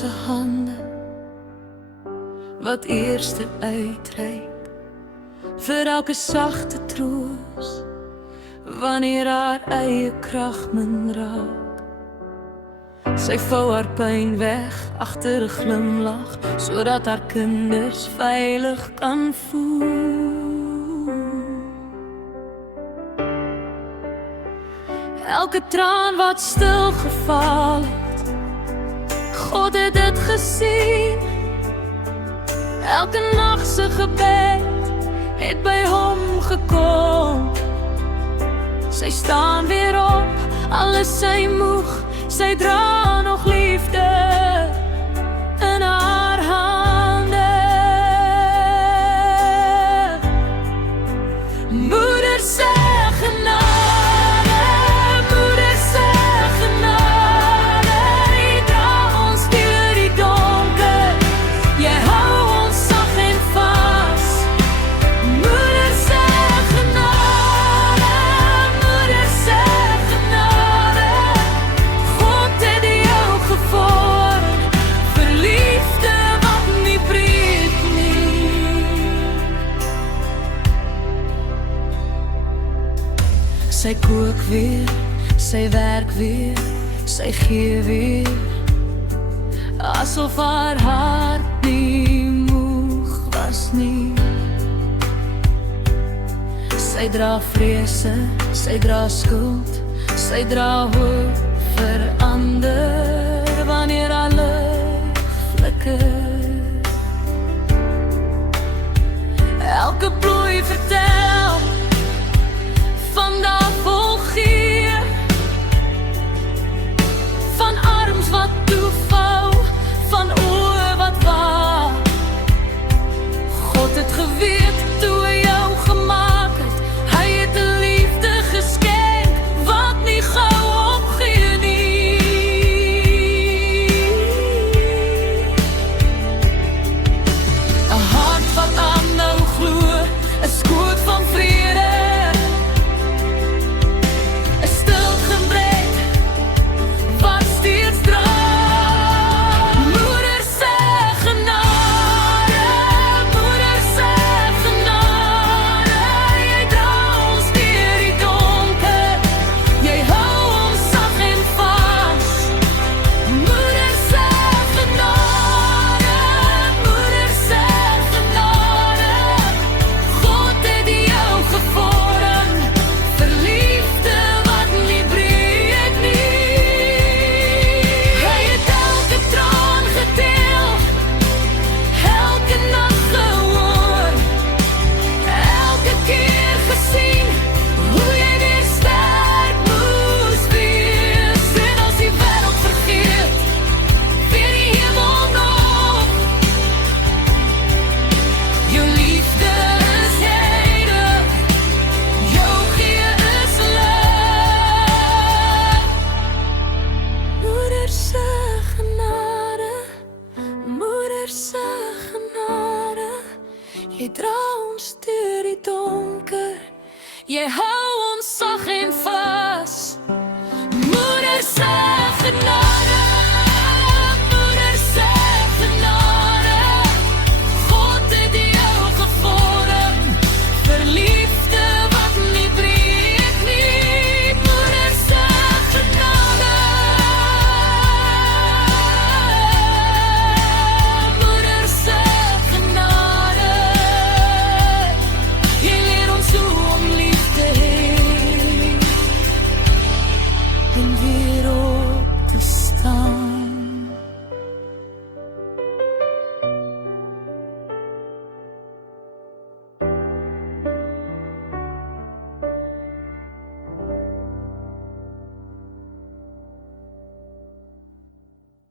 se hande wat eerste uitreik vir elke sagte troos wanneer haar eie krag min raak. Sy vou haar pyn weg agter 'n glimlag sodat haar kinders veilig kan voel. Elke traan wat stil geval het, God het dit gesien. Elke nag se gebed het by hom gekom. Sy staan weer op, al is sy moeg, sy dra nog liefde in haar hande. Moeder sê genade, moeder sê genade, jy dra ons deur die donker, jy hou ons sag en vas. Moeder sê genade, moeder sê genade, God het jou gevorm vir liefde wat nie breek nie. Sy kook weer, sy werk weer, sy gee weer, asof haar hart nie moeg was nie. Sy dra vrese, sy dra skuld, sy dra hoop vir ander wanneer haar lig flikker. Elke plooi vertel van daar vol gee, van arms wat toevou, van oë wat waak. God het geweet toe hy jou gemaak het, hy het 'n liefde geskenk wat nie gou opgee nie. 'n hart wat aanhou glo, 'n skoot van vrede, 'n stil gebrek wat steeds dra. Moeder sê genade, moeder sê genade, jy dra ons deur die donker, jy hou ons sag en vas. Moeder sê genade, moeder sê genade, God het jou gevorm vir liefde wat nie breek nie. Hy het elke traan gedeel, elke nag gehoor, elke keer gesien hoe jy weer sterk moes wees. En as die wêreld vergeet, weer die hemel nog, jou liefde is heilig, jou gee is lig. Moeder se genade, moeder se genade, jy dra ons deur die donker, jy hou